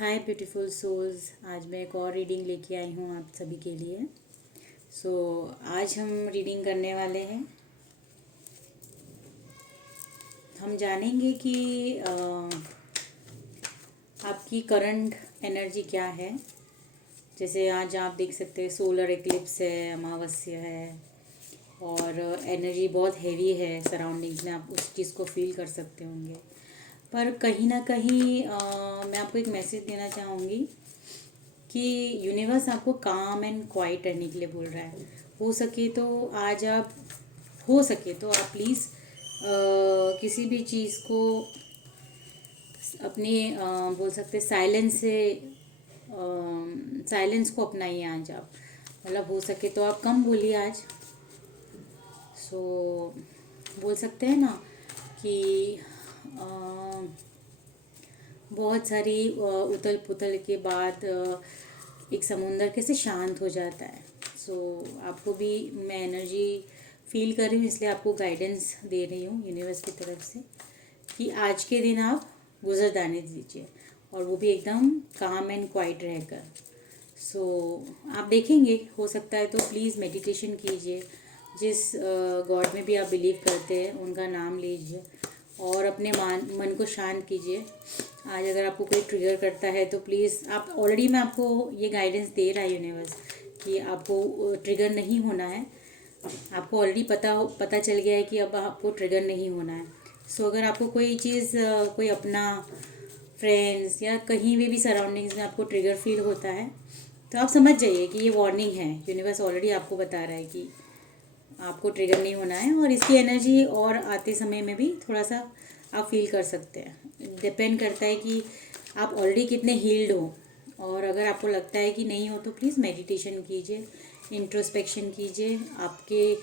हाय beautiful souls. आज मैं एक और रीडिंग लेके आई हूँ आप सभी के लिए। आज हम रीडिंग करने वाले हैं। हम जानेंगे कि आपकी करंट एनर्जी क्या है। जैसे आज आप देख सकते हैं सोलर एक्लिप्स है, अमावस्या है और एनर्जी बहुत हैवी है सराउंडिंग्स में। आप उस चीज़ को फील कर सकते होंगे। पर कहीं ना कहीं मैं आपको एक मैसेज देना चाहूँगी कि यूनिवर्स आपको काम एंड क्वाइट रहने के लिए बोल रहा है। हो सके तो आज आप हो सके तो आप प्लीज़ किसी भी चीज़ को अपने बोल सकते साइलेंस को अपनाइए आज आप। मतलब हो सके तो आप कम बोलिए आज। सो बोल सकते हैं ना कि बहुत सारी उथल पुथल के बाद एक समुंदर कैसे शांत हो जाता है। आपको भी मैं एनर्जी फील कर रही हूँ, इसलिए आपको गाइडेंस दे रही हूँ यूनिवर्स की तरफ से कि आज के दिन आप गुजर जाने दीजिए और वो भी एकदम काम एंड क्वाइट रहकर। आप देखेंगे, हो सकता है तो प्लीज़ मेडिटेशन कीजिए। जिस गॉड में भी आप बिलीव करते हैं उनका नाम लीजिए और अपने मन को शांत कीजिए। आज अगर आपको कोई ट्रिगर करता है तो प्लीज़ आप ऑलरेडी मैं आपको ये गाइडेंस दे रहा है यूनिवर्स कि आपको ट्रिगर नहीं होना है। आपको ऑलरेडी पता चल गया है कि अब आपको ट्रिगर नहीं होना है। अगर आपको कोई चीज़ कोई अपना फ्रेंड्स या कहीं भी सराउंडिंग्स में आपको ट्रिगर फील होता है तो आप समझ जाइए कि ये वार्निंग है। यूनिवर्स ऑलरेडी आपको बता रहा है कि आपको ट्रिगर नहीं होना है और इसकी एनर्जी और आते समय में भी थोड़ा सा आप फील कर सकते हैं। डिपेंड करता है कि आप ऑलरेडी कितने हील्ड हो। और अगर आपको लगता है कि नहीं हो तो प्लीज़ मेडिटेशन कीजिए, इंट्रोस्पेक्शन कीजिए। आपके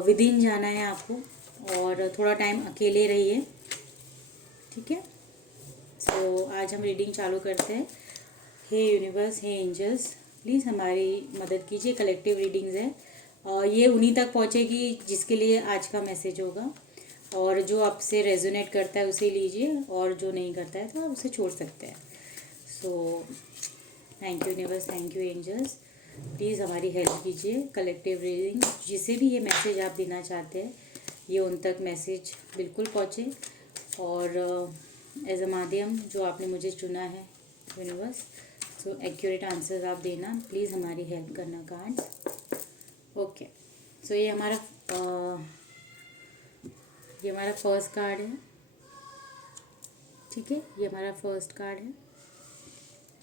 विद इन जाना है आपको और थोड़ा टाइम अकेले रहिए, ठीक है। आज हम रीडिंग चालू करते हैं। हे यूनिवर्स, हे एंजल्स, प्लीज़ हमारी मदद कीजिए। कलेक्टिव रीडिंग्स है और ये उन्हीं तक पहुँचेगी जिसके लिए आज का मैसेज होगा। और जो आपसे रेजोनेट करता है उसे लीजिए और जो नहीं करता है तो आप उसे छोड़ सकते हैं। Thank you universe, thank you angels. Please हमारी हेल्प कीजिए। कलेक्टिव रीडिंग जिसे भी ये मैसेज आप देना चाहते हैं ये उन तक मैसेज बिल्कुल पहुँचे और एज अ माध्यम जो आपने मुझे चुना है यूनिवर्स, एक्यूरेट आंसर्स आप देना। प्लीज़ हमारी हेल्प करना कार्ड्स। ओके, ये हमारा फर्स्ट कार्ड है, ठीक है। ये हमारा फर्स्ट कार्ड है,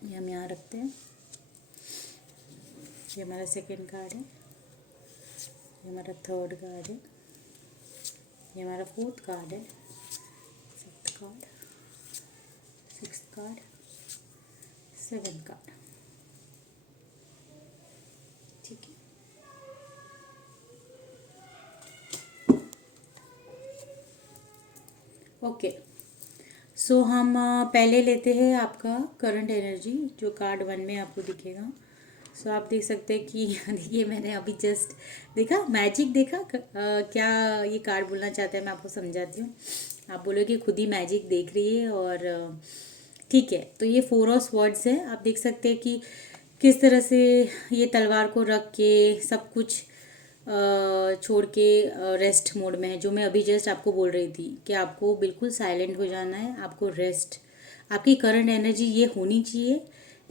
ये हम यहाँ रखते हैं। ये हमारा सेकंड कार्ड है, ये हमारा थर्ड कार्ड है, ये हमारा फोर्थ कार्ड है, fifth card, sixth card, seventh card, ठीक है। ओके, हम पहले लेते हैं आपका करंट एनर्जी जो कार्ड 1 में आपको दिखेगा। आप देख सकते हैं कि देखिए मैंने अभी जस्ट देखा मैजिक देखा। क्या ये कार्ड बोलना चाहता है मैं आपको समझाती हूँ। आप बोलोगे खुद ही मैजिक देख रही है और ठीक है। तो ये 4 ऑफ स्वॉर्ड्स है। आप देख सकते हैं कि किस तरह से ये तलवार को रख के सब कुछ छोड़ के रेस्ट मोड में है। जो मैं अभी जस्ट आपको बोल रही थी कि आपको बिल्कुल साइलेंट हो जाना है, आपको रेस्ट। आपकी करंट एनर्जी ये होनी चाहिए,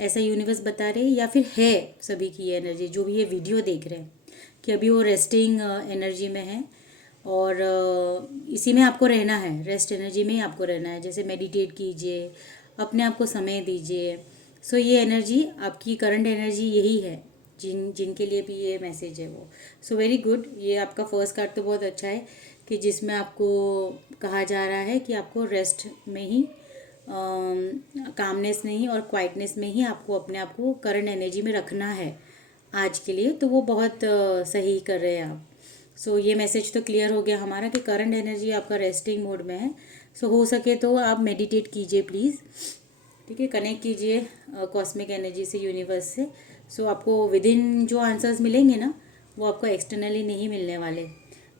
ऐसा यूनिवर्स बता रहे हैं या फिर है सभी की ये एनर्जी जो भी ये वीडियो देख रहे हैं कि अभी वो रेस्टिंग एनर्जी में है और इसी में आपको रहना है। रेस्ट एनर्जी में ही आपको रहना है। जैसे मेडिटेट कीजिए, अपने आप को समय दीजिए। ये एनर्जी आपकी करंट एनर्जी यही है जिनके लिए भी ये मैसेज है वो। Very good. ये आपका फर्स्ट कार्ड तो बहुत अच्छा है कि जिसमें आपको कहा जा रहा है कि आपको रेस्ट में ही कामनेस में ही और क्वाइटनेस में ही आपको अपने आप को करंट एनर्जी में रखना है आज के लिए। तो वो बहुत सही कर रहे हैं आप। ये मैसेज तो क्लियर हो गया हमारा कि करंट एनर्जी आपका रेस्टिंग मोड में है। हो सके तो आप मेडिटेट कीजिए प्लीज़, ठीक है। कनेक्ट कीजिए कॉस्मिक एनर्जी से, यूनिवर्स से। आपको विद इन जो आंसर्स मिलेंगे ना वो आपको एक्सटर्नली नहीं मिलने वाले।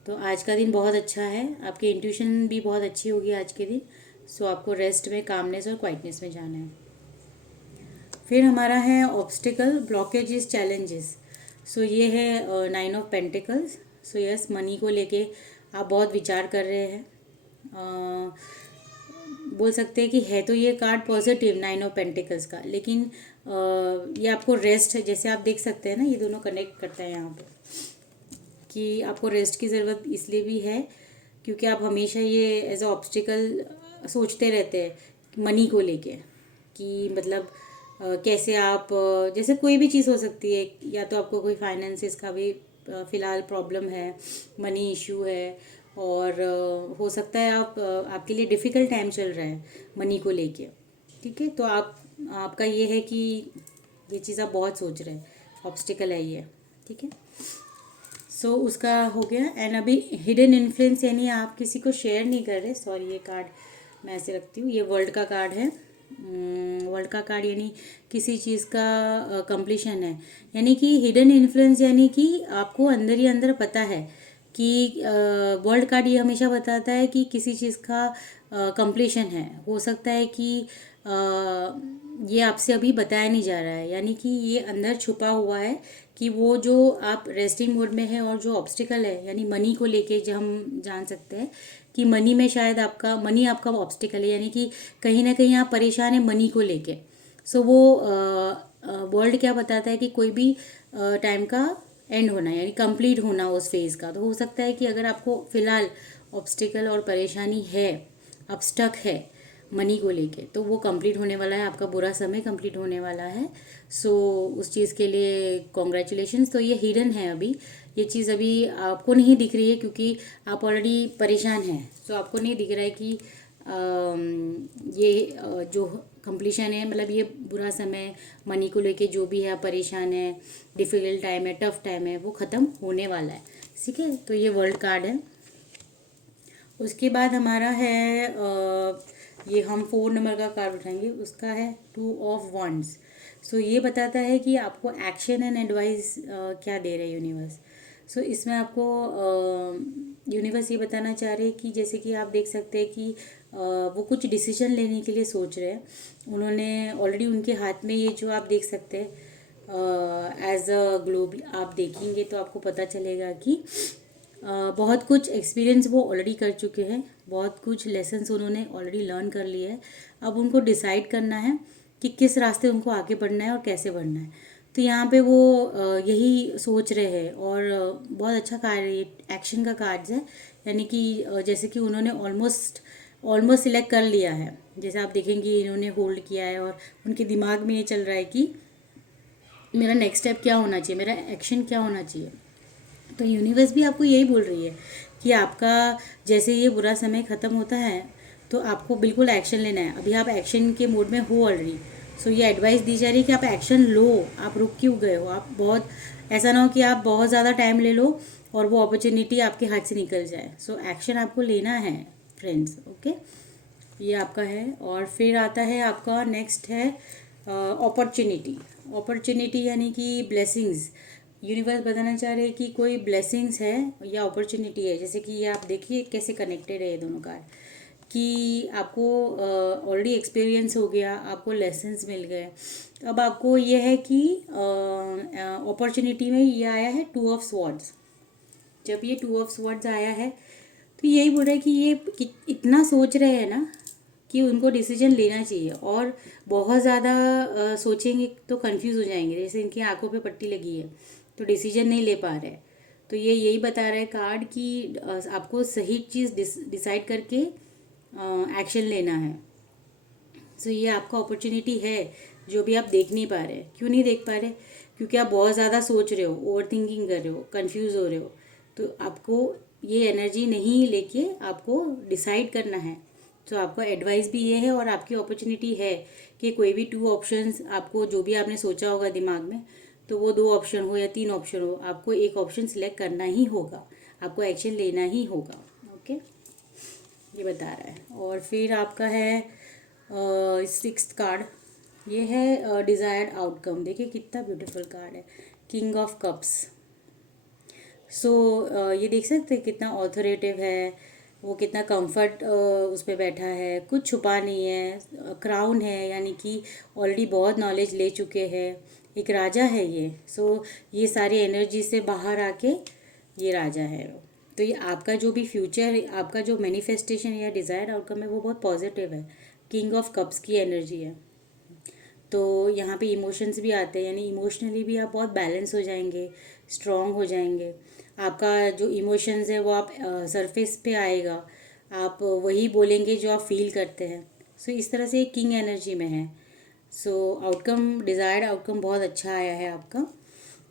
तो आज का दिन बहुत अच्छा है, आपकी इंट्यूशन भी बहुत अच्छी होगी आज के दिन। आपको रेस्ट में, कामनेस और क्वाइटनेस में जाना है। फिर हमारा है ऑब्स्टिकल, ब्लॉकेजेस, चैलेंजेस। सो ये है 9 of pentacles. So yes, money को लेके आप बहुत विचार कर रहे हैं। बोल सकते हैं कि है तो ये कार्ड पॉजिटिव 9 ऑफ पेंटिकल्स का, लेकिन ये आपको रेस्ट, जैसे आप देख सकते हैं ना, ये दोनों कनेक्ट करता है यहाँ पे, कि आपको रेस्ट की ज़रूरत इसलिए भी है क्योंकि आप हमेशा ये एज अ ऑब्स्टिकल सोचते रहते हैं मनी को लेके, कि मतलब कैसे आप जैसे कोई भी चीज़ हो सकती है, या तो आपको कोई फाइनेंसिस का भी फ़िलहाल प्रॉब्लम है, मनी इशू है, और हो सकता है आपके लिए डिफ़िकल्ट टाइम चल रहा है मनी को लेके। ठीक है, तो आपका ये है कि ये चीज़ आप बहुत सोच रहे हैं, ऑब्स्टिकल है ये। ठीक है, सो उसका हो गया। एंड अभी हिडन इन्फ्लुएंस, यानी आप किसी को शेयर नहीं कर रहे। सॉरी, ये कार्ड मैं ऐसे रखती हूँ, ये वर्ल्ड का कार्ड है। वर्ल्ड का कार्ड यानी किसी चीज़ का कंप्लीशन है, यानी कि हिडन इन्फ्लुएंस, यानी कि आपको अंदर ही अंदर पता है कि वर्ल्ड कार्ड ये हमेशा बताता है कि किसी चीज़ का कंप्लीशन है। हो सकता है कि ये आपसे अभी बताया नहीं जा रहा है, यानी कि ये अंदर छुपा हुआ है कि वो जो आप रेस्टिंग मोड में है, और जो ऑब्स्टिकल है यानी मनी को लेके, जो हम जान सकते हैं कि मनी में शायद मनी आपका ऑब्स्टिकल है, यानी कि कहीं ना कहीं आप परेशान है मनी को लेके। सो वो वर्ल्ड क्या बताता है कि कोई भी टाइम का एंड होना, यानी कंप्लीट होना उस फेज़ का। तो हो सकता है कि अगर आपको फ़िलहाल ऑब्स्टिकल और परेशानी है, आप स्टक है मनी को लेके, तो वो कंप्लीट होने वाला है, आपका बुरा समय कंप्लीट होने वाला है। सो उस चीज़ के लिए कॉन्ग्रेचुलेशंस। तो ये हिडन है अभी, ये चीज़ अभी आपको नहीं दिख रही है क्योंकि आप ऑलरेडी परेशान हैं। सो आपको नहीं दिख रहा है कि ये जो कंप्लीशन है, मतलब ये बुरा समय मनी को लेके जो भी है, आप परेशान है, डिफ़िकल्ट टाइम है, टफ टाइम है, वो ख़त्म होने वाला है। ठीक है, तो ये वर्ल्ड कार्ड है। उसके बाद हमारा है ये हम 4 नंबर का कार्ड उठाएंगे, उसका है 2 ऑफ वंड्स। सो ये बताता है कि आपको एक्शन एंड एडवाइस क्या दे रहे हैं यूनिवर्स। सो इसमें आपको यूनिवर्स ये बताना चाह रहे हैं कि जैसे कि आप देख सकते हैं कि वो कुछ डिसीजन लेने के लिए सोच रहे हैं। उन्होंने ऑलरेडी, उनके हाथ में ये जो आप देख सकते हैं एज अ ग्लोब, आप देखेंगे तो आपको पता चलेगा कि बहुत कुछ एक्सपीरियंस वो ऑलरेडी कर चुके हैं, बहुत कुछ लेसन्स उन्होंने ऑलरेडी लर्न कर लिए हैं। अब उनको डिसाइड करना है कि किस रास्ते उनको आगे बढ़ना है और कैसे बढ़ना है। तो यहाँ पे वो यही सोच रहे हैं, और बहुत अच्छा कार्ड है ये, एक्शन का कार्ड्स है, यानी कि जैसे कि उन्होंने ऑलमोस्ट ऑलमोस्ट सिलेक्ट कर लिया है। जैसे आप देखेंगे इन्होंने होल्ड किया है, और उनके दिमाग में ये चल रहा है कि मेरा नेक्स्ट स्टेप क्या होना चाहिए, मेरा एक्शन क्या होना चाहिए। तो यूनिवर्स भी आपको यही बोल रही है कि आपका जैसे ये बुरा समय ख़त्म होता है, तो आपको बिल्कुल एक्शन लेना है। अभी आप एक्शन के मोड में हो ऑलरेडी। सो ये एडवाइस दी जा रही है कि आप एक्शन लो। आप रुक क्यों गए हो? आप बहुत, ऐसा ना हो कि आप बहुत ज़्यादा टाइम ले लो और वो अपॉर्चुनिटी आपके हाथ से निकल जाए। सो एक्शन आपको लेना है फ्रेंड्स। ओके, ये आपका है। और फिर आता है आपका नेक्स्ट है अपॉर्चुनिटी। अपॉर्चुनिटी यानी कि ब्लेसिंग्स। यूनिवर्स बताना चाह रहे हैं कि कोई ब्लेसिंग्स है या अपॉर्चुनिटी है। जैसे कि ये आप देखिए कैसे कनेक्टेड है ये दोनों कार्ड, कि आपको ऑलरेडी एक्सपीरियंस हो गया, आपको लेसन्स मिल गए। अब आपको ये है कि अपॉर्चुनिटी में ये आया है 2 ऑफ स्वॉर्ड्स। जब ये 2 ऑफ स्वॉर्ड्स आया है तो यही बोल रहा है कि ये इतना सोच रहे हैं ना कि उनको डिसीजन लेना चाहिए, और बहुत ज़्यादा सोचेंगे तो कंफ्यूज हो जाएंगे। जैसे इनकी आंखों पे पट्टी लगी है तो डिसीजन नहीं ले पा रहे। तो ये यही बता रहा है कार्ड कि आपको सही चीज़ डिसाइड करके एक्शन लेना है। सो ये आपका अपॉर्चुनिटी है जो भी आप देख नहीं पा रहे। क्यों नहीं देख पा रहे? क्योंकि आप बहुत ज़्यादा सोच रहे हो, ओवर थिंकिंग कर रहे हो, कंफ्यूज हो रहे हो। तो आपको ये एनर्जी नहीं लेके आपको डिसाइड करना है। तो आपका एडवाइस भी ये है, और आपकी अपॉर्चुनिटी है कि कोई भी 2 ऑप्शंस आपको, जो भी आपने सोचा होगा दिमाग में, तो वो 2 ऑप्शन हो या 3 ऑप्शन हो, आपको एक ऑप्शन सिलेक्ट करना ही होगा, आपको एक्शन लेना ही होगा। ओके, ये बता रहा है। और फिर आपका है 6th कार्ड, ये है डिज़ायर्ड आउटकम। देखिए कितना ब्यूटीफुल कार्ड है, किंग ऑफ कप्स। सो ये देख सकते हैं कितना ऑथोरेटिव है, वो कितना कंफर्ट उस पर बैठा है, कुछ छुपा नहीं है, क्राउन है, यानी कि ऑलरेडी बहुत नॉलेज ले चुके हैं, एक राजा है ये। सो ये सारी एनर्जी से बाहर आके ये राजा है। तो ये आपका जो भी फ्यूचर, आपका जो मैनिफेस्टेशन या डिज़ायर आउटकम है वो बहुत पॉजिटिव है। किंग ऑफ कप्स की एनर्जी है। तो यहाँ पे इमोशंस भी आते हैं, यानी इमोशनली भी आप बहुत बैलेंस हो जाएंगे, स्ट्रॉन्ग हो जाएंगे। आपका जो इमोशंस है वो आप सरफेस पे आएगा, आप वही बोलेंगे जो आप फील करते हैं। सो इस तरह से एक किंग एनर्जी में है। सो आउटकम, डिज़ायर्ड आउटकम बहुत अच्छा आया है आपका।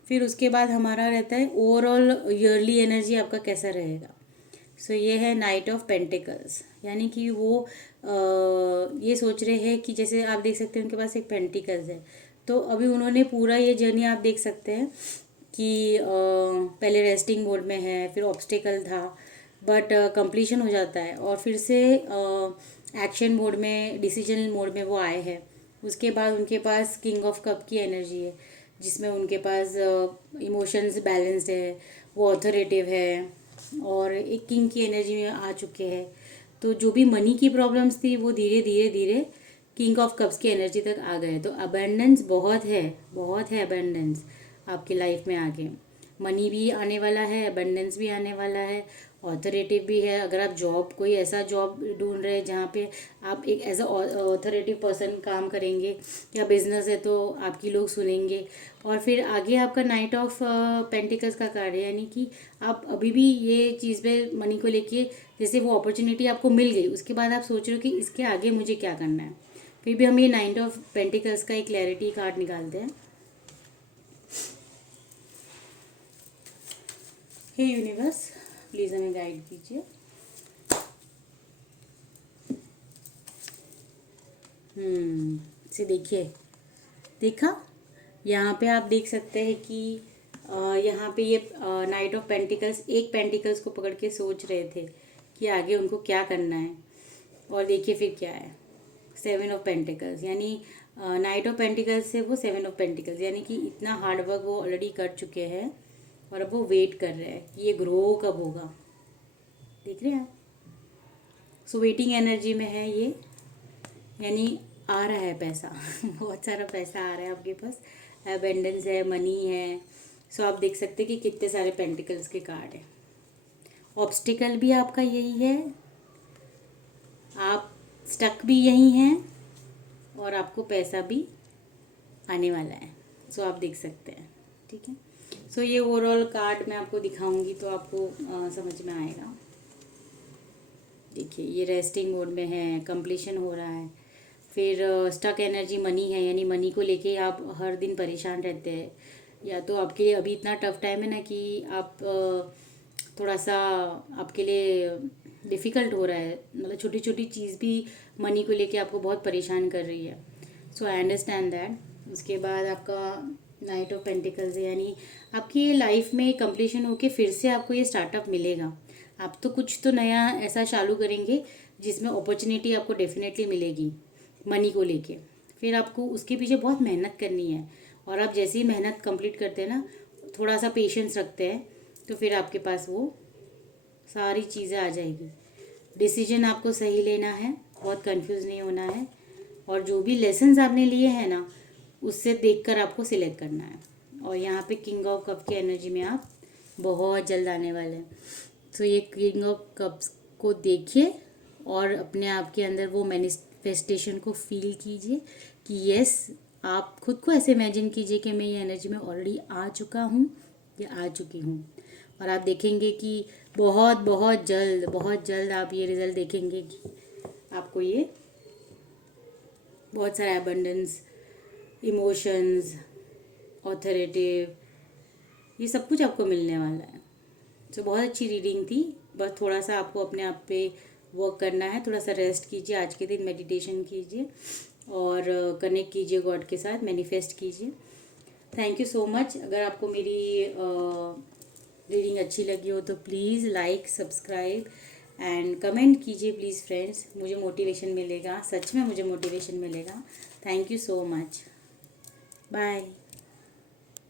फिर उसके बाद हमारा रहता है ओवरऑल ईयरली एनर्जी आपका कैसा रहेगा। सो ये है नाइट ऑफ पेंटिकल्स, यानी कि वो ये सोच रहे हैं कि जैसे आप देख सकते हैं उनके पास एक पेंटिकल्स है, तो अभी उन्होंने पूरा ये जर्नी आप देख सकते हैं कि पहले रेस्टिंग मोड में है, फिर ऑब्स्टिकल था, बट कंप्लीशन हो जाता है और फिर से एक्शन मोड में, डिसीजन मोड में वो आए हैं। उसके बाद उनके पास किंग ऑफ कप की एनर्जी है, जिसमें उनके पास इमोशंस बैलेंस्ड है, वो ऑथोरेटिव है और एक किंग की एनर्जी में आ चुके हैं। तो जो भी मनी की प्रॉब्लम्स थी वो धीरे धीरे धीरे किंग ऑफ कप्स की एनर्जी तक आ गए। तो अबेंडेंस बहुत है अबेंडेंस आपकी लाइफ में आगे। मनी भी आने वाला है, अबेंडेंस भी आने वाला है, ऑथोरेटिव भी है। अगर आप जॉब, कोई ऐसा जॉब ढूंढ रहे हैं जहाँ पे आप एक एज अ ऑथोरेटिव पर्सन काम करेंगे, या बिजनेस है तो आपकी लोग सुनेंगे। और फिर आगे आपका नाइट ऑफ पेंटिकल्स का कार्ड है, यानी कि आप अभी भी ये चीज़ पे मनी को लेके, जैसे वो अपॉर्चुनिटी आपको मिल गई उसके बाद आप सोच रहे हो कि इसके आगे मुझे क्या करना है। फिर भी हम ये नाइट ऑफ पेंटिकल्स का एक क्लैरिटी कार्ड निकालते हैं। हे यूनिवर्स, प्लीज़ हमें गाइड कीजिए। इसे देखिए, देखा, यहाँ पे आप देख सकते हैं कि यहाँ पे ये नाइट ऑफ पेंटिकल्स एक पेंटिकल्स को पकड़ के सोच रहे थे कि आगे उनको क्या करना है। और देखिए फिर क्या है, सेवन ऑफ पेंटिकल्स, यानी नाइट ऑफ पेंटिकल्स से वो सेवन ऑफ पेंटिकल्स, यानी कि इतना हार्ड वर्क वो ऑलरेडी कर चुके हैं और अब वो वेट कर रहे हैं कि ये ग्रो कब होगा। देख रहे हैं आप। सो वेटिंग एनर्जी में है ये, यानी आ रहा है पैसा बहुत सारा पैसा आ रहा है आपके पास, अबेंडेंस है, मनी है। सो आप देख सकते हैं कि कितने सारे पेंटिकल्स के कार्ड हैं। ऑब्स्टिकल भी आपका यही है, आप स्टक भी यही हैं और आपको पैसा भी आने वाला है। सो आप देख सकते हैं, ठीक है। सो ये ओवरऑल कार्ड मैं आपको दिखाऊंगी तो आपको समझ में आएगा। देखिए ये रेस्टिंग मोड में है, कंप्लीशन हो रहा है। फिर स्टक एनर्जी मनी है, यानी मनी को लेके आप हर दिन परेशान रहते हैं, या तो आपके लिए अभी इतना टफ टाइम है ना कि आप थोड़ा सा आपके लिए डिफ़िकल्ट हो रहा है, मतलब छोटी छोटी चीज़ भी मनी को लेके आपको बहुत परेशान कर रही है। सो आई अंडरस्टैंड दैट। उसके बाद आपका नाइट ऑफ पेंटिकल्स है, यानी आपकी लाइफ में कंप्लीशन होके फिर से आपको ये स्टार्टअप मिलेगा। आप तो कुछ तो नया ऐसा चालू करेंगे जिसमें अपॉर्चुनिटी आपको डेफिनेटली मिलेगी मनी को लेके। फिर आपको उसके पीछे बहुत मेहनत करनी है, और आप जैसे ही मेहनत कंप्लीट करते हैं ना, थोड़ा सा पेशेंस रखते हैं, तो फिर आपके पास वो सारी चीज़ें आ जाएगी। डिसीजन आपको सही लेना है, बहुत कंफ्यूज नहीं होना है, और जो भी लेसन्स आपने लिए हैं ना उससे देखकर आपको सिलेक्ट करना है। और यहाँ पे किंग ऑफ कप की एनर्जी में आप बहुत जल्द आने वाले हैं। तो ये किंग ऑफ कप्स को देखिए और अपने आप के अंदर वो मैनिफेस्टेशन को फील कीजिए कि यस, आप खुद को ऐसे इमेजिन कीजिए कि मैं ये एनर्जी में ऑलरेडी आ चुका हूँ या आ चुकी हूँ। और आप देखेंगे कि बहुत जल्द आप ये रिज़ल्ट देखेंगे कि आपको ये बहुत सारा एबंडेंस, इमोशंस, ऑथोरिटेटिव, ये सब कुछ आपको मिलने वाला है। तो बहुत अच्छी रीडिंग थी, बस थोड़ा सा आपको अपने आप पे वर्क करना है, थोड़ा सा रेस्ट कीजिए, आज के दिन मेडिटेशन कीजिए और कनेक्ट कीजिए गॉड के साथ, मैनिफेस्ट कीजिए। Thank you so much. अगर आपको मेरी रीडिंग अच्छी लगी हो तो please like, subscribe and comment कीजिए प्लीज़ फ्रेंड्स, मुझे मोटिवेशन मिलेगा, सच में मुझे मोटिवेशन मिलेगा। Thank you so much, bye.